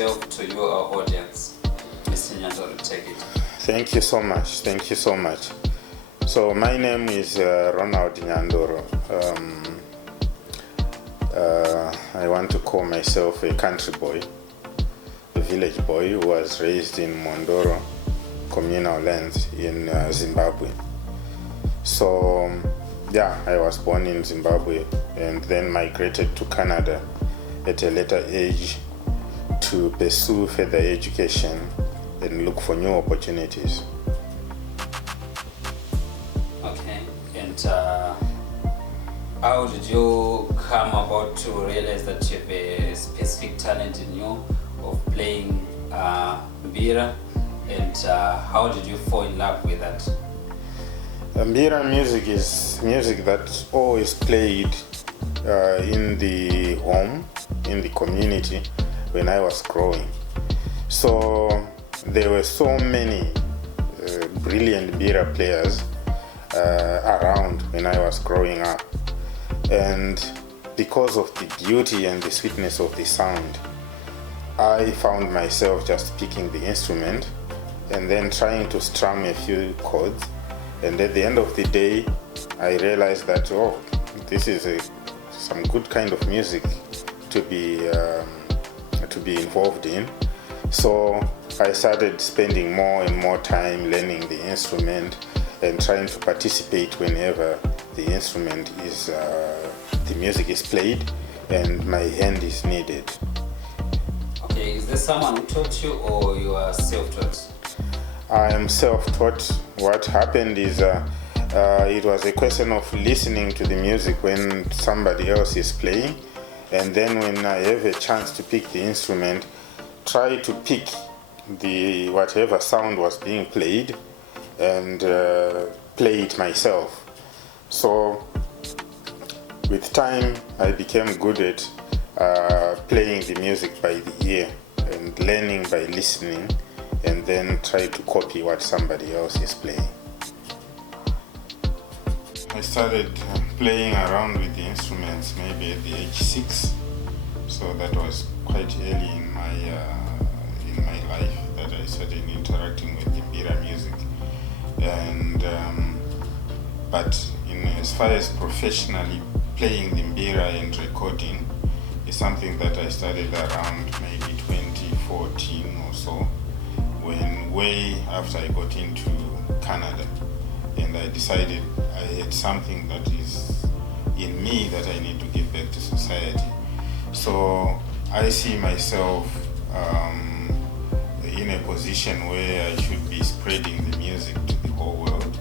yourself to your audience. Mr. Nyandoro, take it. Thank you so much. Thank you so much. So my name is Ronald Nyandoro. I want to call myself a country boy, a village boy who was raised in Mondoro communal lands in Zimbabwe. So I was born in Zimbabwe and then migrated to Canada at a later age to pursue further education and look for new opportunities. Okay, and how did you come about to realize that you have a specific talent in you of playing Mbira, and how did you fall in love with that? Mbira music is music that always played in the home, in the community when I was growing. So there were so many brilliant Mbira players around when I was growing up. And because of the beauty and the sweetness of the sound, I found myself just picking the instrument and then trying to strum a few chords. And at the end of the day, I realized that, this is some good kind of music to be involved in. So I started spending more and more time learning the instrument and trying to participate whenever the instrument is, the music is played and my hand is needed. Okay, is there someone who taught you or you are self-taught? I am self-taught. What happened is it was a question of listening to the music when somebody else is playing, and then when I have a chance to pick the instrument, try to pick the whatever sound was being played and play it myself. So with time I became good at playing the music by the ear and learning by listening, and then try to copy what somebody else is playing. I started playing around with the instruments maybe at the age 6, so that was quite early in my life that I started interacting with the Mbira music. And but as far as professionally playing the Mbira and recording is something that I started around maybe 2014 or so, when way after I got into Canada, and I decided I had something that is in me that I need to give back to society. So I see myself in a position where I should be spreading the music to the whole world,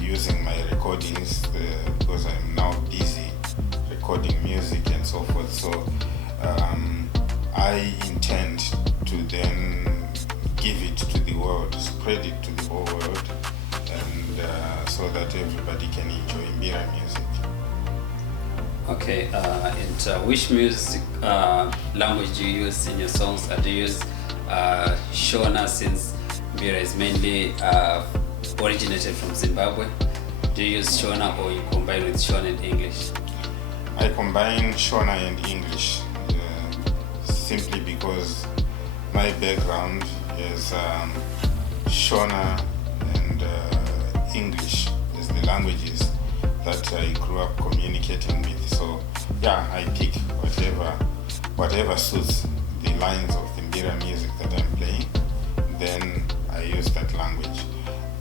using my recordings because I'm now busy recording music and so forth. So I intend to then give it to the world, spread it to the whole world, and so that everybody can enjoy Mbira music. Okay, and which music language do you use in your songs? Do you use Shona, since Mbira is mainly originated from Zimbabwe? Do you use Shona or you combine with Shona and English? I combine Shona and English simply because my background is Shona and English is the languages that I grew up communicating with. So I pick whatever suits the lines of the Mbira music that I'm playing, then I use that language.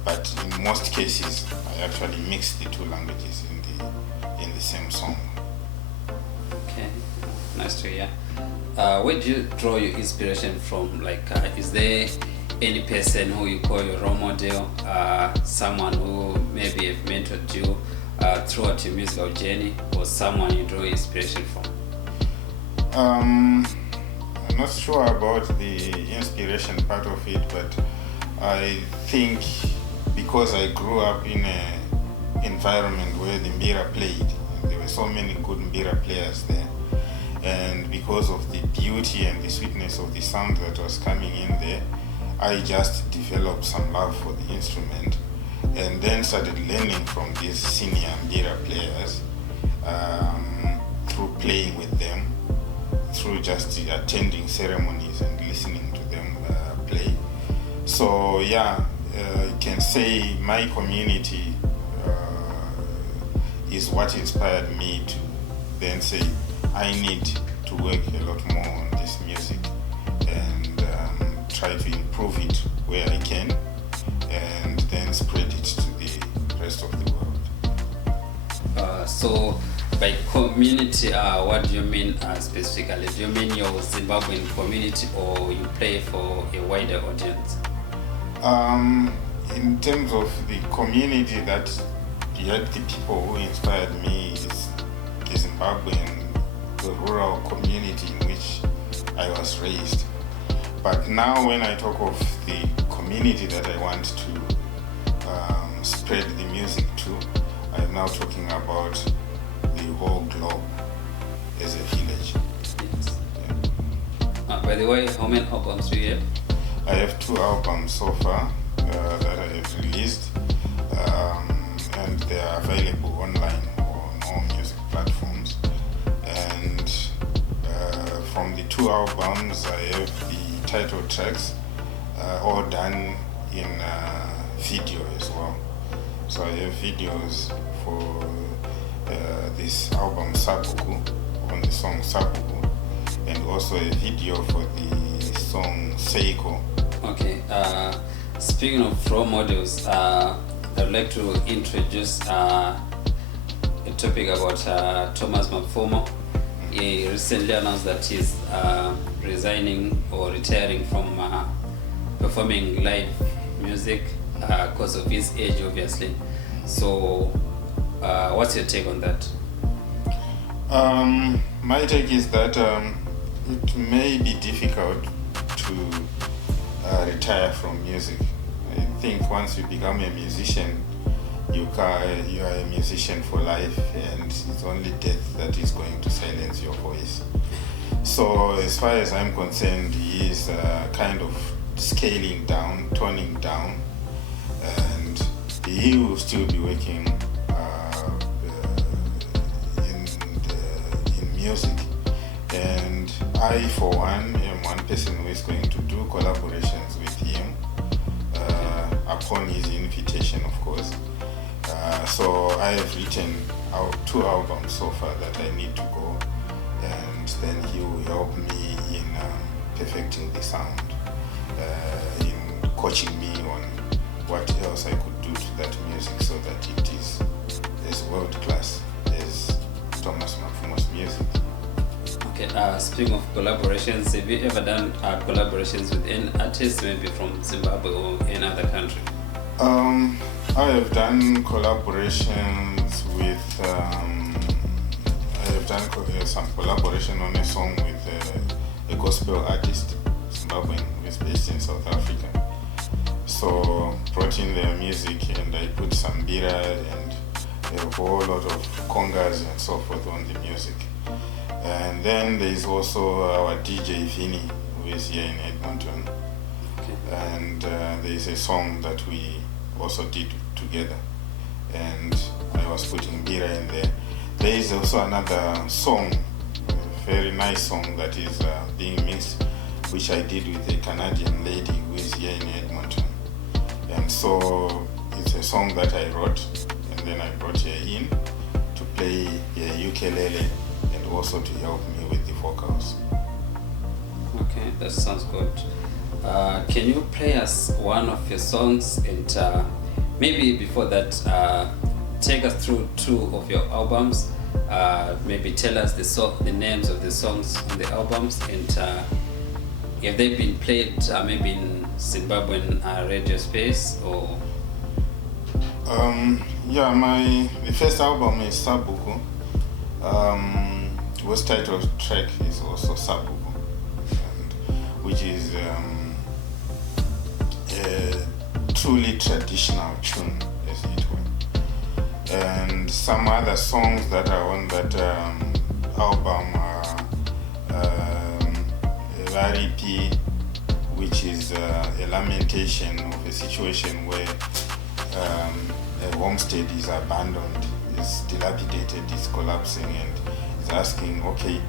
But in most cases, I actually mix the two languages in the same song. Okay, nice to hear. Where do you draw your inspiration from? Like, is there any person who you call your role model, someone who maybe have mentored you throughout your musical journey, or someone you draw inspiration from? I'm not sure about the inspiration part of it, but I think because I grew up in an environment where the Mbira played, there were so many good Mbira players there, and because of the beauty and the sweetness of the sound that was coming in there, I just developed some love for the instrument, and then started learning from these senior Mbira players through playing with them, through just attending ceremonies and listening to them play. So yeah, you can say my community is what inspired me to then say I need to work a lot more on this music and try to improve it where I can, and then spread it to the rest of the world. So by community, what do you mean specifically? Do you mean your Zimbabwean community, or you play for a wider audience? In terms of the community that the people who inspired me is the Zimbabwean, the rural community in which I was raised. But now when I talk of the community that I want to spread the music to, I'm now talking about the whole globe as a village. Yes. Yeah. By the way, how many albums do you have? I have 2 albums so far that I have released, and they are available online on all music platforms. And from the 2 albums, I have the title tracks all done in video as well. So I have videos for this album Sabuku, on the song Sabuku, and also a video for the song Seiko. Okay, speaking of role models, I'd like to introduce a topic about Thomas Mapfumo. He recently announced that he's resigning or retiring from performing live music because of his age, obviously. So, what's your take on that? My take is that it may be difficult to retire from music. I think once you become a musician, you are a musician for life, and it's only death that is going to silence your voice. So as far as I'm concerned, he is kind of scaling down, toning down, and he will still be working in music. And I, for one, am one person who is going to do collaborations with him upon his invitation, of course. So I have written out 2 albums so far that I need to go, and then he will help me in perfecting the sound, in coaching me on what else I could do to that music so that it is as world class as Thomas Mapfumo's music. Okay, speaking of collaborations, have you ever done collaborations with any artists, maybe from Zimbabwe or any other country? I have done collaborations with, some collaboration on a song with a gospel artist, Zimbabwean, who is based in South Africa. So brought in their music, and I put some Mbira and a whole lot of congas and so forth on the music. And then there is also our DJ Vinny, who is here in Edmonton. Okay. And there is a song that we also did together, and I was putting Mbira in there. There is also another song, a very nice song that is being mixed, which I did with a Canadian lady who is here in Edmonton. And so it's a song that I wrote, and then I brought her in to play a ukulele and also to help me with the vocals. Okay, that sounds good. Can you play us one of your songs, and maybe before that, take us through 2 of your albums? Maybe tell us the names of the songs on the albums, and have they been played maybe in Zimbabwean radio space or? The first album is Sabuku. Whose title track is also Sabuku, which is a truly traditional tune, as it were. And some other songs that are on that album are Varipi, which is a lamentation of a situation where a homestead is abandoned, is dilapidated, is collapsing, and is asking, okay,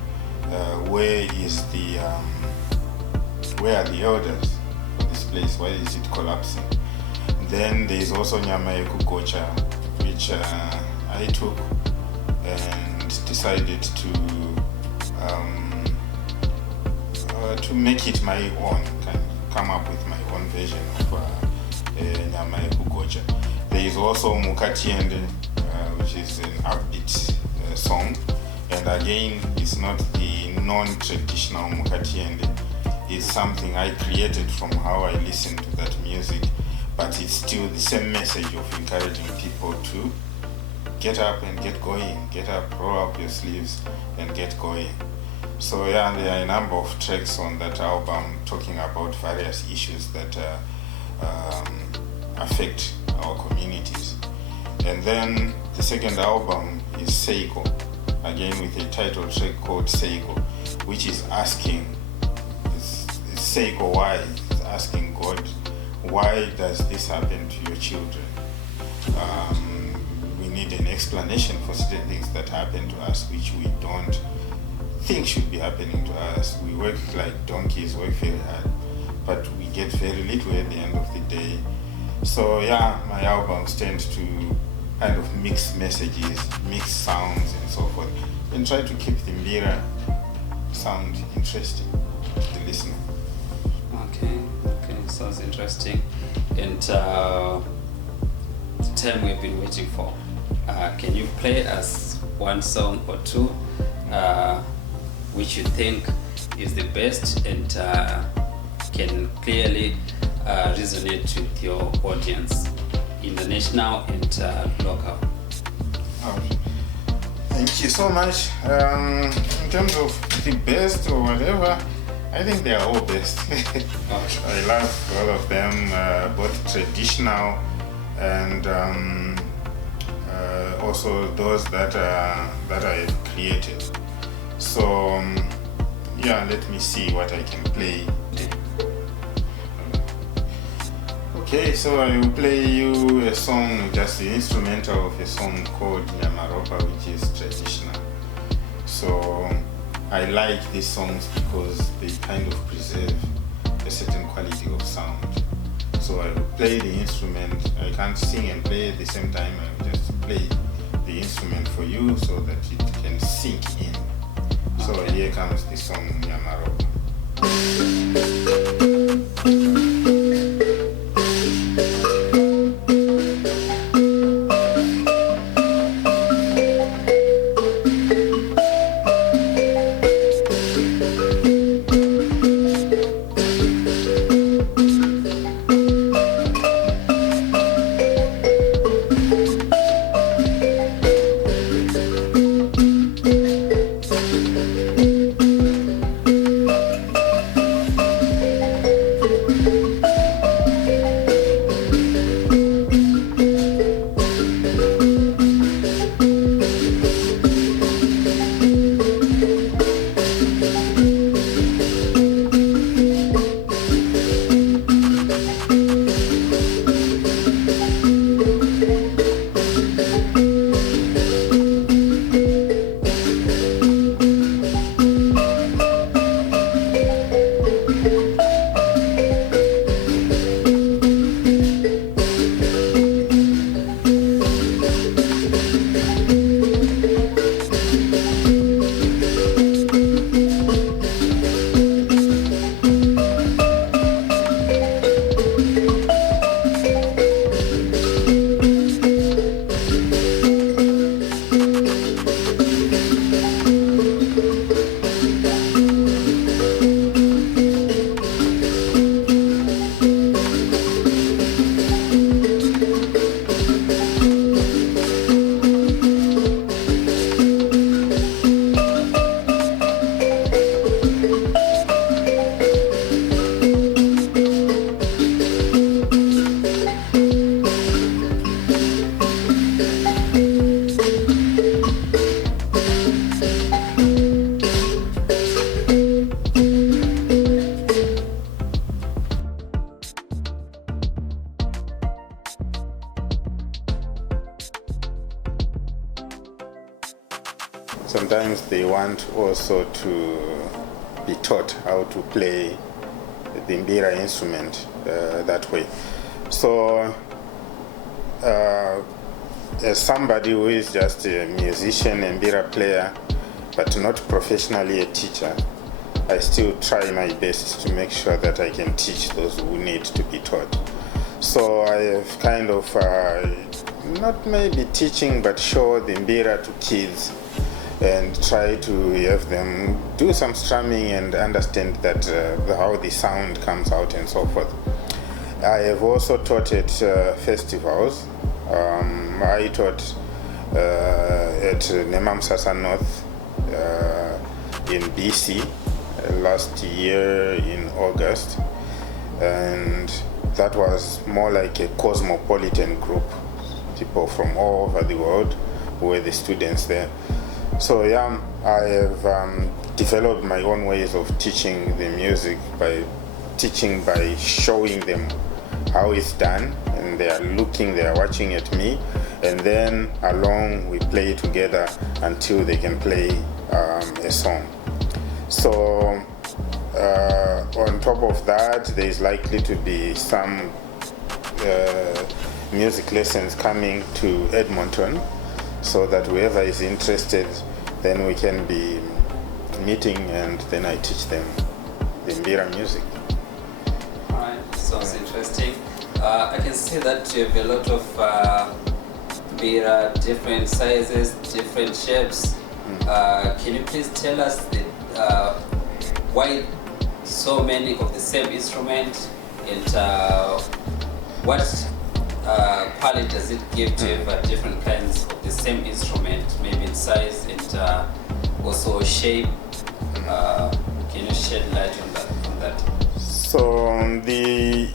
where are the elders of this place? Why is it collapsing? Then there is also Nyama Yekukocha, which I took and decided to make it my own, come up with my own version of Nyama Yekukocha. There is also Mukatiende, which is an upbeat song, and again it's not the non-traditional Mukatiende. It's something I created from how I listen to that music, but it's still the same message of encouraging people to get up and get going, get up, roll up your sleeves and get going. So yeah, there are a number of tracks on that album talking about various issues that affect our communities. And then the second album is Seiko, again with a title track called Seiko, which is asking, Seiko why, it's asking God, why does this happen to your children? We need an explanation for certain things that happen to us which we don't think should be happening to us. We work like donkeys, work very hard, but we get very little at the end of the day. So yeah, my albums tend to kind of mix messages, mix sounds and so forth, and try to keep the Mbira sound interesting to the listener. Okay, sounds interesting. And the time we've been waiting for, can you play us one song or two which you think is the best and can clearly resonate with your audience, international and local? Thank you so much. In terms of the best or whatever, I think they are all best. I love all of them, both traditional and also those that I've created. So yeah, let me see what I can play. Okay, so I will play you a song, just the instrumental of a song called Nyamaropa, which is traditional. So I like these songs because they kind of preserve a certain quality of sound. So I will play the instrument. I can't sing and play at the same time. I will just play the instrument for you so that it can sink in. So here comes the song Nyamaropa. sometimes they want also to be taught how to play the Mbira instrument that way. So as somebody who is just a musician and Mbira player, but not professionally a teacher, I still try my best to make sure that I can teach those who need to be taught. So I have kind of, not maybe teaching, but show the Mbira to kids and try to have them do some strumming and understand that how the sound comes out and so forth. I have also taught at festivals. I taught at Nemamsasa North in BC last year in August, and that was more like a cosmopolitan group, people from all over the world who were the students there. So yeah, I have developed my own ways of teaching the music by showing them how it's done, and they are watching at me, and then along we play together until they can play a song. So on top of that, there is likely to be some music lessons coming to Edmonton, so that whoever is interested, then we can be meeting and then I teach them the Mbira music. Alright, sounds interesting. I can see that you have a lot of Mbira, different sizes, different shapes. Can you please tell us why so many of the same instrument, and what quality does it give to have different kinds of the same instrument, maybe in size and also shape? Can you shed light on that? So the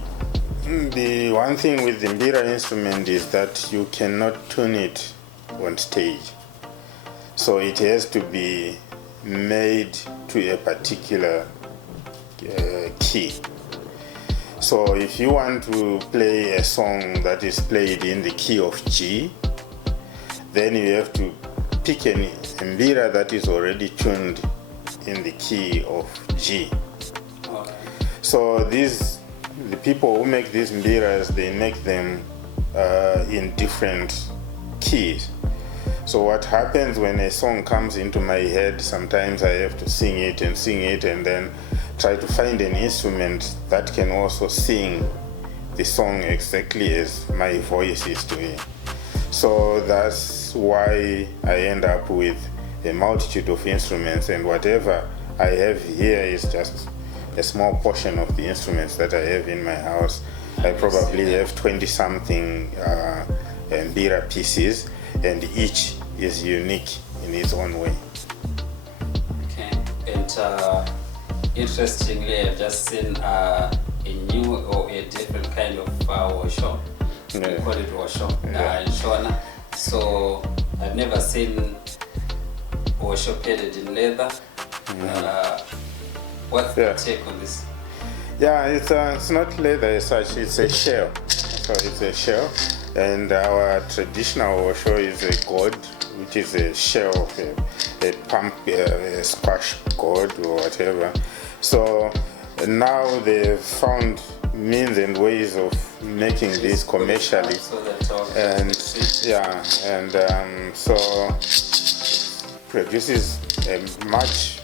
one thing with the Mbira instrument is that you cannot tune it on stage. So it has to be made to a particular key. So if you want to play a song that is played in the key of G, then you have to pick a Mbira that is already tuned in the key of G. Okay. So the people who make these Mbiras, they make them in different keys. So what happens when a song comes into my head, sometimes I have to sing it and then try to find an instrument that can also sing the song exactly as my voice is doing. So that's why I end up with a multitude of instruments, and whatever I have here is just a small portion of the instruments that I have in my house. I probably have 20-something Mbira pieces, and each is unique in its own way. Okay, and interestingly, I've just seen a new or a different kind of washo. We call it washo in Shona. So I've never seen washo painted in leather. What's the take on this? Yeah, it's not leather as such, it's a shell. So it's a shell, and our traditional washo is a gourd, which is a shell of a pump, a squash gourd or whatever. So now they've found means and ways of making this commercially, and so produces a much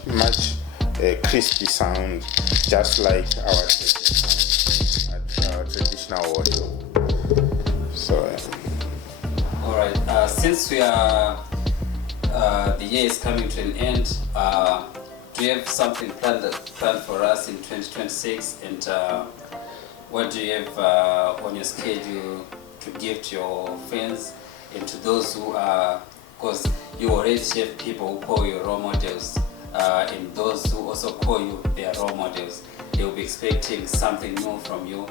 crispy sound, just like our traditional washo. So all right, since we are the year is coming to an end, do you have something planned for us in 2026, and what do you have on your schedule to give to your friends and to those who are, because you already have people who call you role models, and those who also call you their role models, they will be expecting something new from you.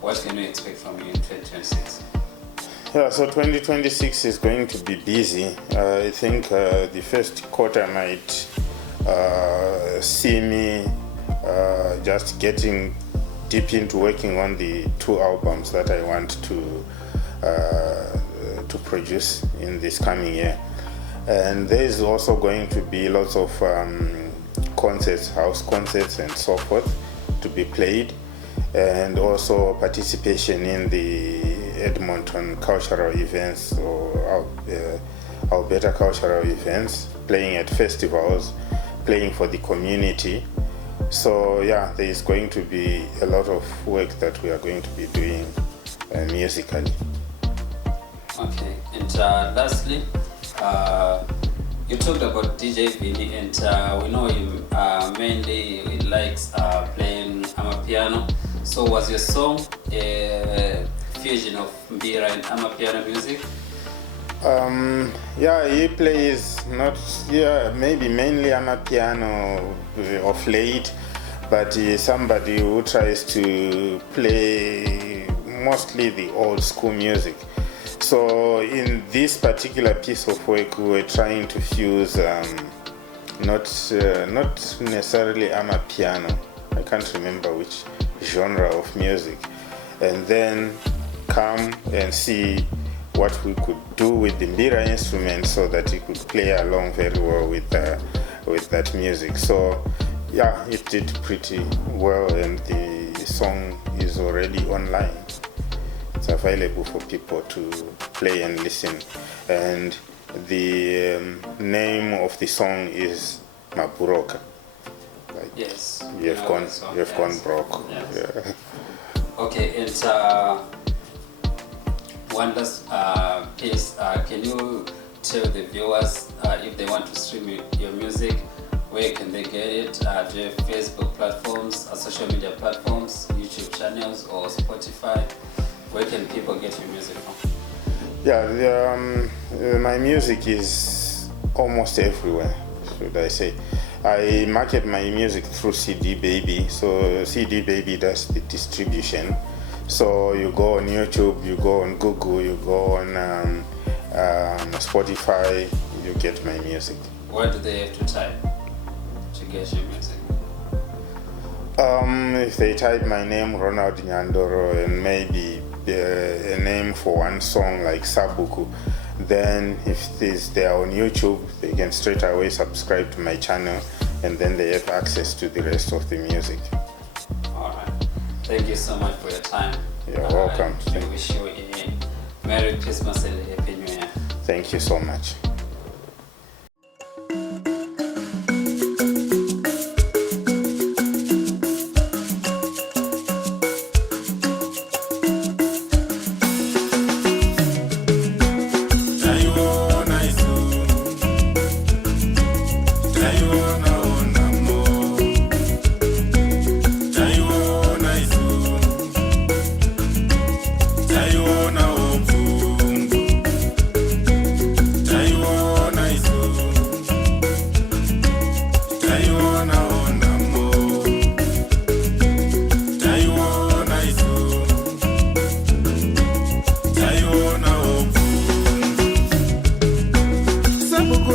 What can we expect from you in 2026? Yeah, so 2026 is going to be busy. I think the first quarter might see me just getting deep into working on the 2 albums that I want to produce in this coming year. And there's also going to be lots of concerts, house concerts and so forth to be played, and also participation in the Edmonton cultural events or Alberta cultural events, playing at festivals, playing for the community. So yeah, there is going to be a lot of work that we are going to be doing musically. Okay, and lastly, you talked about DJ Vinny, and we know him mainly he likes playing amapiano. So was your song a fusion of Mbira and amapiano music? Yeah, he plays maybe mainly amapiano of late, but he's somebody who tries to play mostly the old school music. So in this particular piece of work, we were trying to fuse not necessarily amapiano, I can't remember which genre of music, and then come and see what we could do with the Mbira instrument so that it could play along very well with that music. So yeah, it did pretty well, and the song is already online. It's available for people to play and listen, and the name of the song is Maburoka. Like, yes, you have gone broke. Yes. Yeah. Okay, and one last piece. Can you tell the viewers if they want to stream your music, where can they get it? Do you have Facebook platforms, social media platforms, YouTube channels, or Spotify? Where can people get your music from? Yeah, my music is almost everywhere, should I say. I market my music through CD Baby, so CD Baby does the distribution. So you go on YouTube, you go on Google, you go on Spotify, you get my music. What do they have to type to get your music? If they type my name, Ronald Nyandoro, and maybe a name for one song like Sabuku, then if they're on YouTube, they can straight away subscribe to my channel, and then they have access to the rest of the music. Alright. Thank you so much for your time. You're welcome. I wish you a Merry Christmas and a Happy New Year. Thank you so much. Sabuku